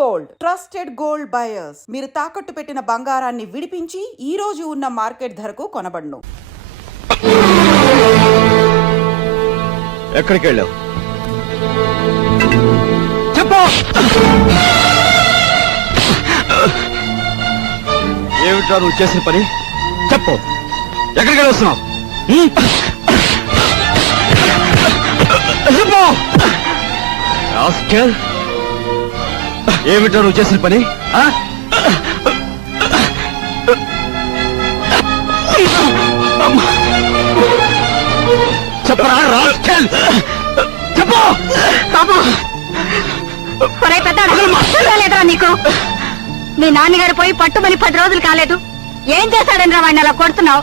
Gold trusted gold buyers మీరు తాకట్టు పెట్టిన బంగారాన్ని విడిపించి ఈ రోజు ఉన్న మార్కెట్ ధరకు కొనబడును. ఎక్కడికి వెళ్ళావు చెప్పు. ఏమిట్రా నువ్వు చేసిన పని చెప్పు. ఎక్కడికి వెళ్ళి వస్తున్నావు చెప్పు. ఏమిటో నువ్వు చేసిన పని? చెప్పరా రాస్కెల్ చెప్పు. నీకు మీ నాన్నగారు పోయి పట్టుమని 10 రోజులు కాలేదు. ఏం చేశాడని రా వాడిని అలా కొడుతున్నావు?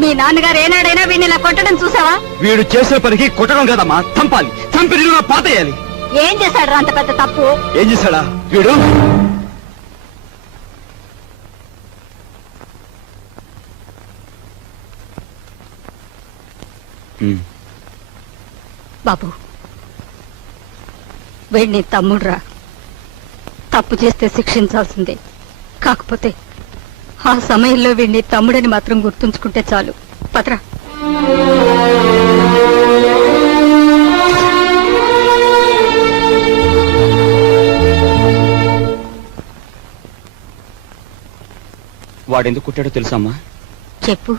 మీ నాన్నగారు ఏనాడైనా వీడిని ఇలా కొట్టడం చూసావా? వీడు చేసే పనికి కొట్టడం కదమ్మా, చంపాలి. చంపి నిన్ను పాతేయాలి. ఏం చేశాడు అంత పెద్ద తప్పు? ఏం చేశాడా వీడు? బాబు వీడిని తమ్ముడురా. తప్పు చేస్తే శిక్షించాల్సిందే. కాకపోతే ఆ సమయంలో వీడిని తమ్ముడని మాత్రం గుర్తుంచుకుంటే చాలు. పత్రా వాడెందుకు కుట్టాడో తెలుసమ్మా? చెప్పు.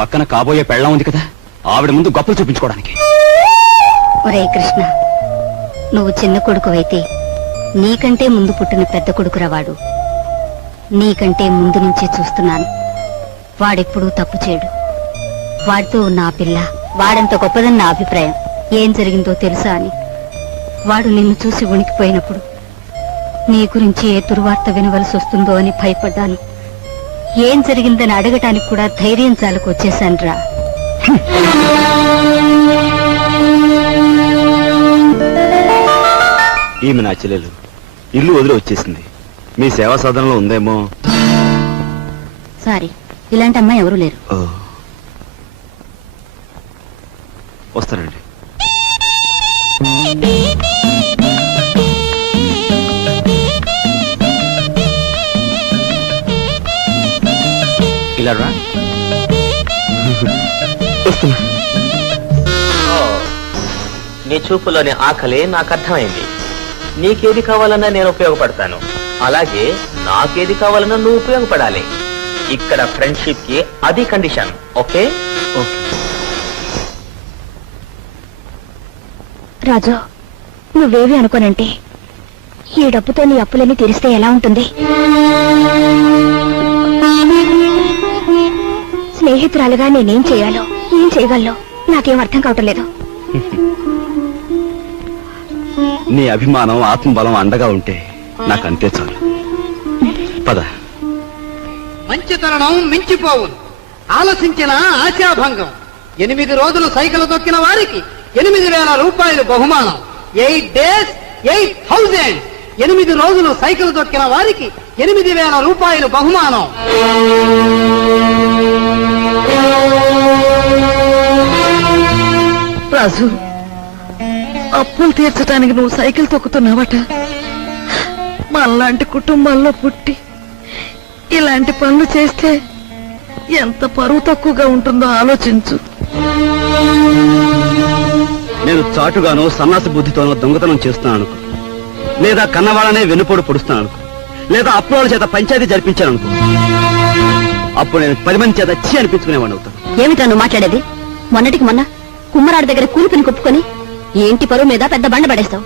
పక్కన కాబోయే పెళ్ళం ఉంది కదా, ఆవిడ ముందు గొప్పలు చూపించుకోవడానికి. ఒరే కృష్ణ, నువ్వు చిన్న కొడుకువైతే నీకంటే ముందు పుట్టిన పెద్ద కొడుకురా వాడు. నీకంటే ముందు నుంచే చూస్తున్నాను. వాడెప్పుడూ తప్పు చేయడు. వాడితో ఉన్న ఆ పిల్ల వాడంత గొప్పదని నా అభిప్రాయం. ఏం జరిగిందో తెలుసా అని వాడు నిన్ను చూసి వణికిపోయినప్పుడు నీ గురించి ఏ దుర్వార్త వినవలసి వస్తుందో అని భయపడ్డాను. ఏం జరిగిందని అడగటానికి కూడా ధైర్యం చాలకు వచ్చేశాన్రా. ఈమె నా చెల్లెలు ఇల్లు వదిలి వచ్చేసింది. మీ సేవా సాధనలో ఉందేమో. సారీ, ఇలాంటి అమ్మాయి ఎవరూ లేరు. వస్తానండి. ఇలా రా. నీ చూపులోని ఆకలి నాకు అర్థమైంది. నీకేది కావాలన్నా నేను ఉపయోగపడతాను, అలాగే నాకేది కావాలన్నా నువ్వు ఉపయోగపడాలి. ఇక్కడ ఫ్రెండ్షిప్ కి అది కండిషన్. ఓకే? రాజు, నువ్వేవి అనుకోనంటే ఈ డబ్బుతో నీ అప్పులన్నీ తీరిస్తే ఎలా ఉంటుంది? స్నేహితురాలుగా నేనేం చేయాలో ఏం చేయగలను నాకేం అర్థం కావటం లేదు. నీ అభిమానం ఆత్మబలం అండగా ఉంటే నాకు అంతే చాలు. పద. మంచితనం మించిపోవును, ఆలోచించిన ఆశాభంగం. 8 రోజులు సైకిల్ తొక్కిన వారికి 8,000 రూపాయలు బహుమానం. 8 days 8,000. 8 రోజులు సైకిల్ తొక్కిన వారికి 8,000 రూపాయలు బహుమానం. రాజు, అప్పులు తీర్చడానికి నువ్వు సైకిల్ తొక్కుతున్నావట. మనలాంటి కుటుంబాల్లో పుట్టి ఇలాంటి పనులు చేస్తే ఎంత పరువు తక్కువగా ఉంటుందో ఆలోచించు. నేను చాటుగానో సన్నాసి బుద్ధితోనో దొంగతనం చేస్తున్నాను, లేదా కన్నవాళ్ళనే వెన్నుపోటు పొడుస్తున్నాను, లేదా అప్పుల చేత పంచాయతీ జరిపించాను. అప్పుడు నేను 10 మంది చేత చీ అనిపించుకునేవాడిని అవుతాను. ఏమిటా నువ్వు మాట్లాడేది? మొన్నటికి మొన్న కుమ్మరాడి దగ్గర కూలిపిని కొప్పుకొని ఏంటి పరువు మీద పెద్ద బండ పడేస్తావు.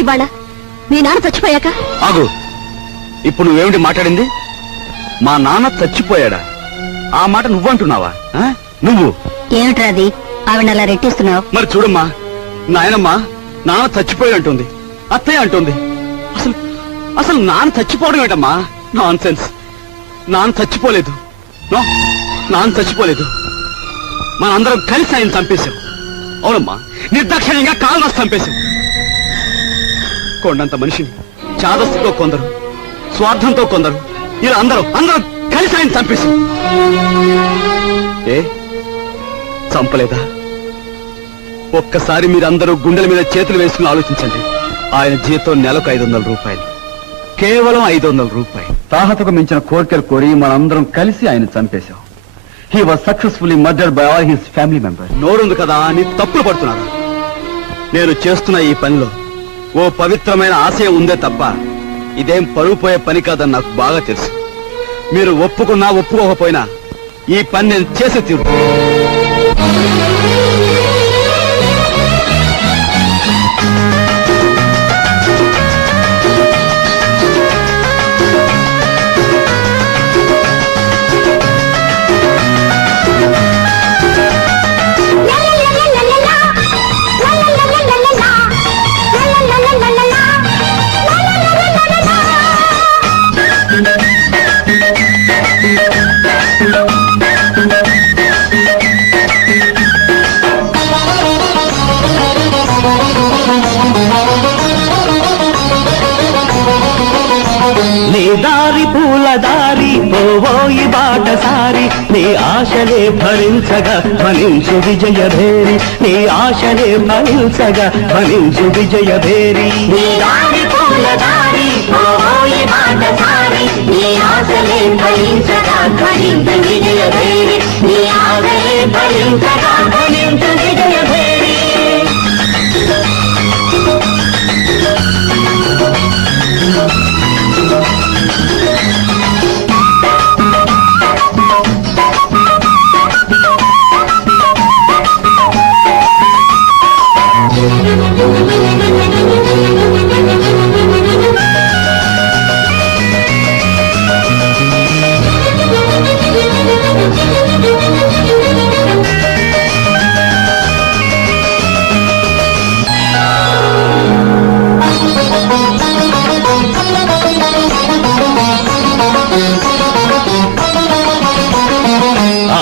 ఇవాళ మీ నాన్న చచ్చిపోయాక ఆగు. ఇప్పుడు నువ్వేమిటి మాట్లాడింది? మా నాన్న చచ్చిపోయాడా? ఆ మాట నువ్వంటున్నావా? నువ్వు ఏమిట్రా అది? ఆవిడ అలా రెట్టిస్తున్నావు. మరి చూడమ్మా, నాయనమ్మ నాన్న చచ్చిపోయి అంటుంది, అత్తయ్య అంటుంది. అసలు అసలు నాన్న చచ్చిపోవడం ఏంటమ్మా? Non sense. నాన్న చచ్చిపోలేదు. నాన్న చచ్చిపోలేదు. మనందరం కలిసి ఆయన చంపేశాం. అవునమ్మా, నిర్దాక్షిణ్యంగా కాలు చంపేశాం. కొండంత మనిషిని చాదస్తుతో కొందరు, స్వార్థంతో కొందరు, ఇలా అందరూ కలిసి ఆయన చంపేశాం. ఏ చంపలేదా? ఒక్కసారి మీరందరూ గుండెల మీద చేతులు వేసుకుని ఆలోచించండి. ఆయన జీతం నెలకు 500 రూపాయలు, కేవలం 500 రూపాయలు. తాహతకు మించిన కోరికలు కోరి మనందరం కలిసి ఆయన చంపేశాం. He was successfully murdered by all his family members. నోరుంది కదా అని తప్పులు పడుతున్నారు. నేను చేస్తున్న ఈ పనిలో ఓ పవిత్రమైన ఆశయం ఉందే తప్ప ఇదేం పరువు పోయే పని కాదని నాకు బాగా తెలుసు. మీరు ఒప్పుకున్నా ఒప్పుకోకపోయినా ఈ పని నేను చేసే తీరు. నీ దారి పూల దారి పోవోయి బాటసారి, నీ ఆశలే భరించగా ఫలించు విజయభేరి, నీ ఆశలే భరించగా ఫలించు విజయభేరి. నీ దారి పూల దారి పోవోయి బాటసారి, నీ ఆశలే భరించగా ఫలించు విజయభేరి, నీ ఆశలే భరించగా ఫలించు విజయభేరి.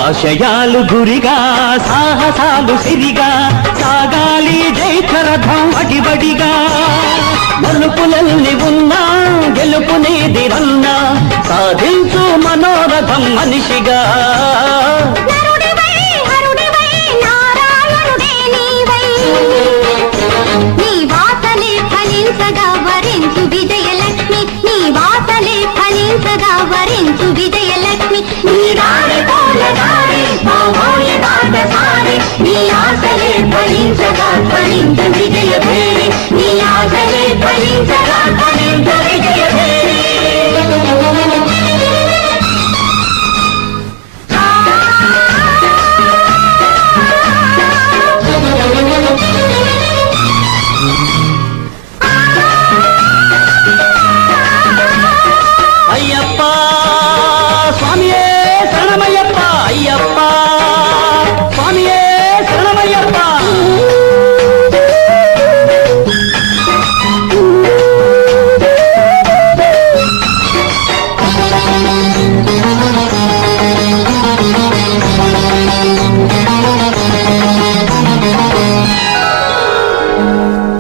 ఆశయాలు గురిగా సాహసాలు సిరిగా సాగాలి జైత్రరథం అడిబడిగా. మలుపులల్ని ఉన్నా గెలుపునేది రన్నా, సాధించు మనోరథం మనిషిగా. నీ వాసలే ఫలించగా వరించు విజయలక్ష్మి, నీ వాసలే ఫలించగా వరించు విజయలక్ష్మి. నీ దారి పూల దారి పోవోయి బాటసారి, నీ ఆశలే ఫలించగా ఫలించు విజయభేరి, నీ ఆశలే ఫలించగా ఫలించు విజయభేరి. అయ్యప్ప స్వామియే శరణమయ్యప్ప, అయ్యప్ప స్వామియే శరణమయ్యప్ప.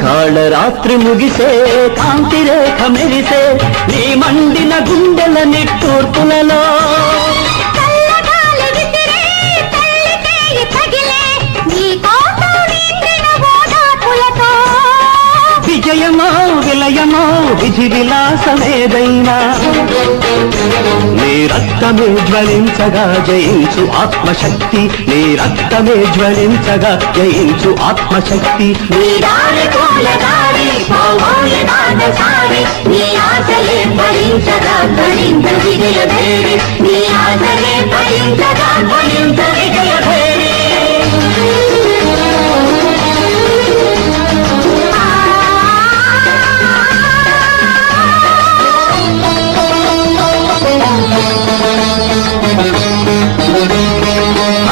కాళరాత్రి ముగిసే కాంతి రేఖ మెరిసే, నీ మండిన గుండెల నిట్టూర్పులలో. విజయమో విలయమో విధి విలాసమేదైనా, నీ రక్తమే జ్వలించగా జయించు ఆత్మశక్తి, నీ రక్తమే జ్వలించగా జయించు ఆత్మశక్తి. నీ దారి పూల దారి పోవోయి బాటసారి, నీ ఆశలే ఫలించగా ఫలించు విజయభేరి, నీ ఆశలే ఫలించగా ఫలించు విజయభేరి.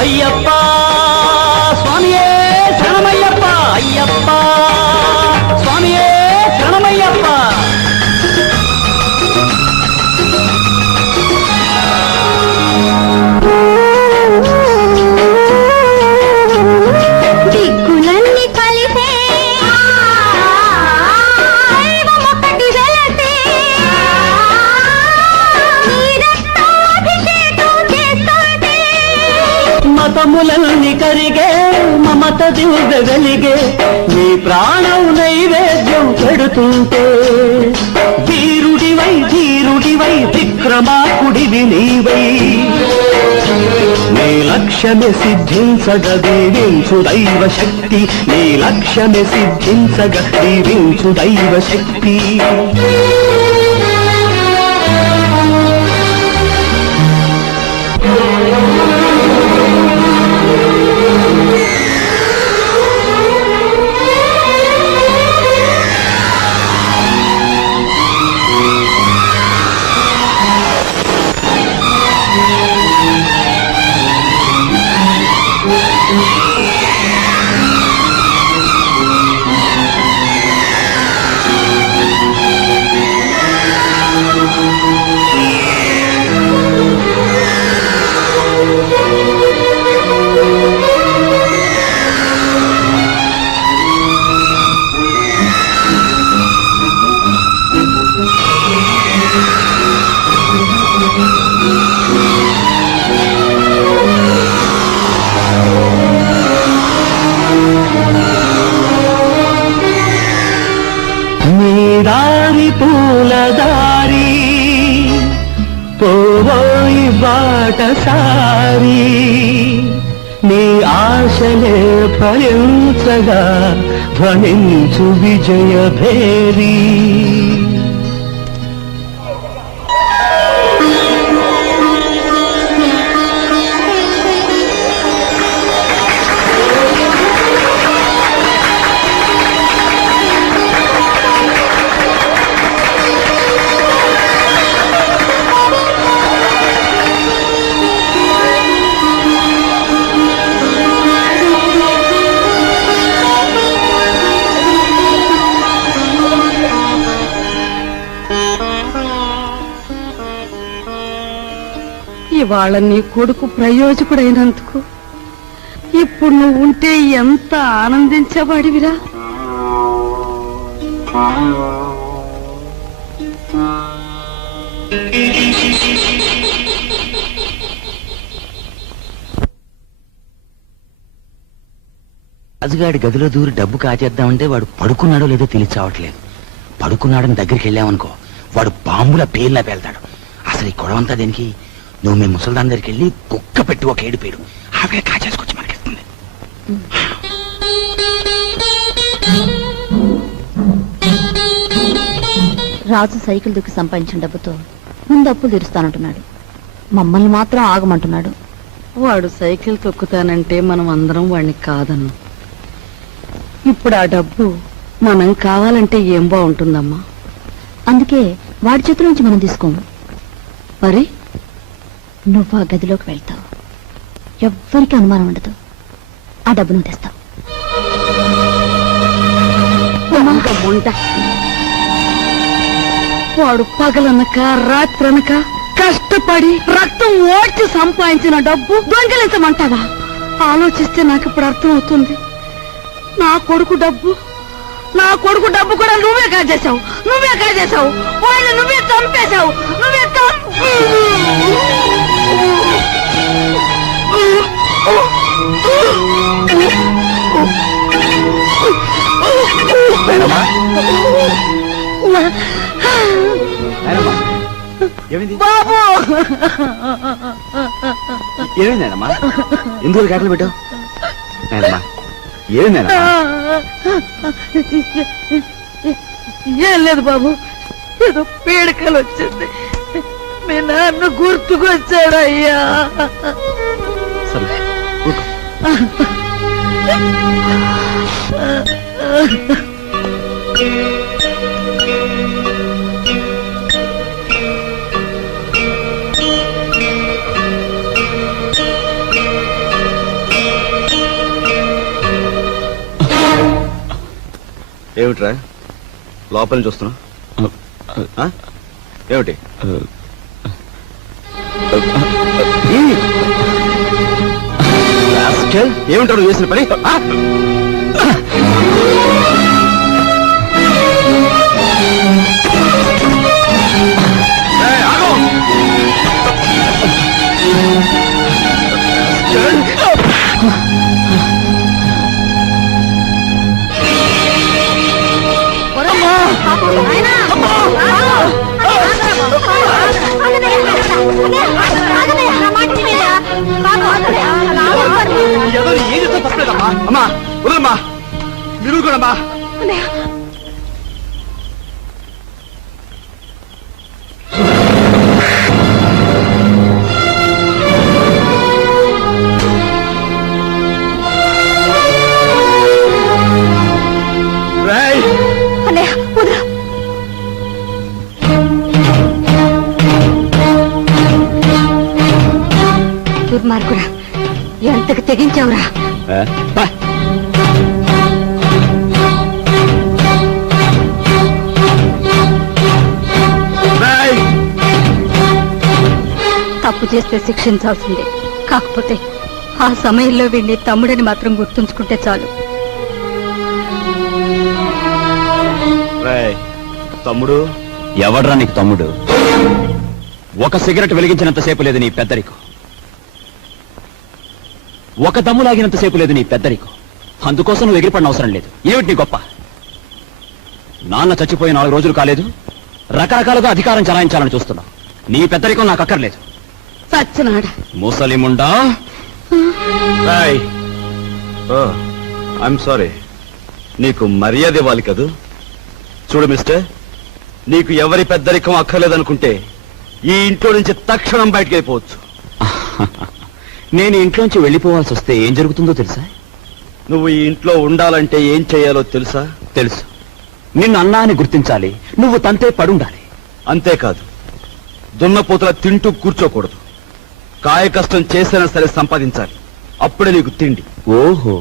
అయ్యప్ప స్వామియే శరణమయ్యప్ప, అయ్యప్ప స్వామియే శరణమయ్యప్ప. కరిగే మమత దివ్య వెలిగే నీ ప్రాణం నైవేద్యం పెడుతుంటే ధీరుడివై ధీరుడివై విక్రమాకుడివి నీవై నీ లక్ష్యమే సిద్ధించగ దీవించు దైవ శక్తి నీ లక్ష్యమే సిద్ధించగ దీవించు దైవ శక్తి దారి పూలదారి పోవోయి బాటసారి నీ ఆశలే ఫలించగా ధ్వనించు విజయ భేరీ ఇవాళ నీ కొడుకు ప్రయోజకుడైనందుకు ఇప్పుడు నువ్వు ఉంటే ఎంత ఆనందించబడివిరా. రాజుగాడి గదిలో దూరి డబ్బు కాజేద్దామంటే వాడు పడుకున్నాడో లేదో తెలియచావట్లేదు. పడుకున్నాడని దగ్గరికి వెళ్ళామనుకో వాడు బాంబుల పేర్లా పేల్తాడు. అసలు ఈ గొడవంతా దేనికి? నువ్వు మీ ముసల్దాన్ దగ్గరికి వెళ్ళి కుక్క పెట్టి ఒక ఏడు పేరు ఆవిడ కాచేసుకొచ్చి మనకిస్తుంది. రాజు సైకిల్ దుక్కి సంపాదించిన డబ్బుతో ముందు అప్పులు తీరుస్తానంటున్నాడు. మమ్మల్ని మాత్రం ఆగమంటున్నాడు. వాడు సైకిల్ తొక్కుతానంటే మనం అందరం వాడిని కాదన్ను. ఇప్పుడు ఆ డబ్బు మనం కావాలంటే ఏం బాగుంటుందమ్మా. అందుకే వాడి చేతుల నుంచి మనం తీసుకోము. మరి నువ్వు ఆ గదిలోకి వెళ్తావు, ఎవ్వరికి అనుమానం ఉండదు. ఆ డబ్బు నువ్వు తెస్తావు. వాడు పగలనక రాత్రనక కష్టపడి రక్తం ఓడ్చి సంపాదించిన డబ్బు దొంగిలించమంటావా? ఆలోచిస్తే నాకు ఇప్పుడు అర్థం అవుతుంది. నా కొడుకు డబ్బు కూడా నువ్వే కాజేశావు. వాళ్ళు నువ్వే చంపేశావు. బాబు ఏమైందమ్మా? ఎందుకు కేకలు పెట్టావు? నాయనమ్మా ఏమైందమ్మా? ఏం లేదు బాబు, ఏదో పీడకలు వచ్చింది. మీ నాన్న గుర్తుకొచ్చాడయ్యా. సరే ఏమిట్రా లోపల నుంచి వస్తున్నా? ఏమిటి ఏమిటారు చేసిన పని? చూడమ్మా. రేయ్, అన్నయ్య వదరా. దుర్మార్గుడా, ఎంతకు తెగించావురా? ఏ, పా. రేయ్, తప్పు చేస్తే శిక్షించాల్సిందే. కాకపోతే ఆ సమయంలో వీడిని తమ్ముడని మాత్రం గుర్తుంచుకుంటే చాలు. రేయ్, తమ్ముడు ఎవడ్రా నీకు తమ్ముడు? ఒక సిగరెట్ వెలిగించినంతసేపు లేదు నీ పెద్దరికం, ఒక దమ్ము లాగినంతసేపు లేదు నీ పెద్దరికం. అందుకోసం నువ్వు ఎగిరిపడిన అవసరం లేదు. ఏమిటి నీ గొప్ప? నాన్న చచ్చిపోయి 4 రోజులు కాలేదు, రకరకాలుగా అధికారం చలాయించాలని చూస్తున్నావు. నీ పెద్దరికం నాకు అక్కర్లేదు. సచ్చినాడా. ముసలిముండా. ఐఎమ్ సారీ, నీకు మర్యాద ఇవ్వాలి కదూ. చూడు మిస్టర్, నీకు ఎవరి పెద్దరికం అక్కర్లేదనుకుంటే ఈ ఇంట్లో నుంచి తక్షణం బయటకు వెళ్ళిపోవచ్చు. నేను ఇంట్లోంచి వెళ్ళిపోవాల్సి వస్తే ఏం జరుగుతుందో తెలుసా? నువ్వు ఈ ఇంట్లో ఉండాలంటే ఏం చేయాలో తెలుసా? తెలుసు. నిన్ను అన్నా అని గుర్తించాలి, నువ్వు తంతే పడుండాలి. అంతేకాదు, దున్నపోతల తింటూ కూర్చోకూడదు. కాయ కష్టం చేసైనా సరే సంపాదించాలి, అప్పుడే నీకు తిండి. ఓహో,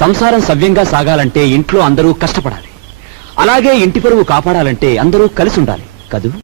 సంసారం సవ్యంగా సాగాలంటే ఇంట్లో అందరూ కష్టపడాలి, అలాగే ఇంటి పరువు కాపాడాలంటే అందరూ కలిసి ఉండాలి కదూ.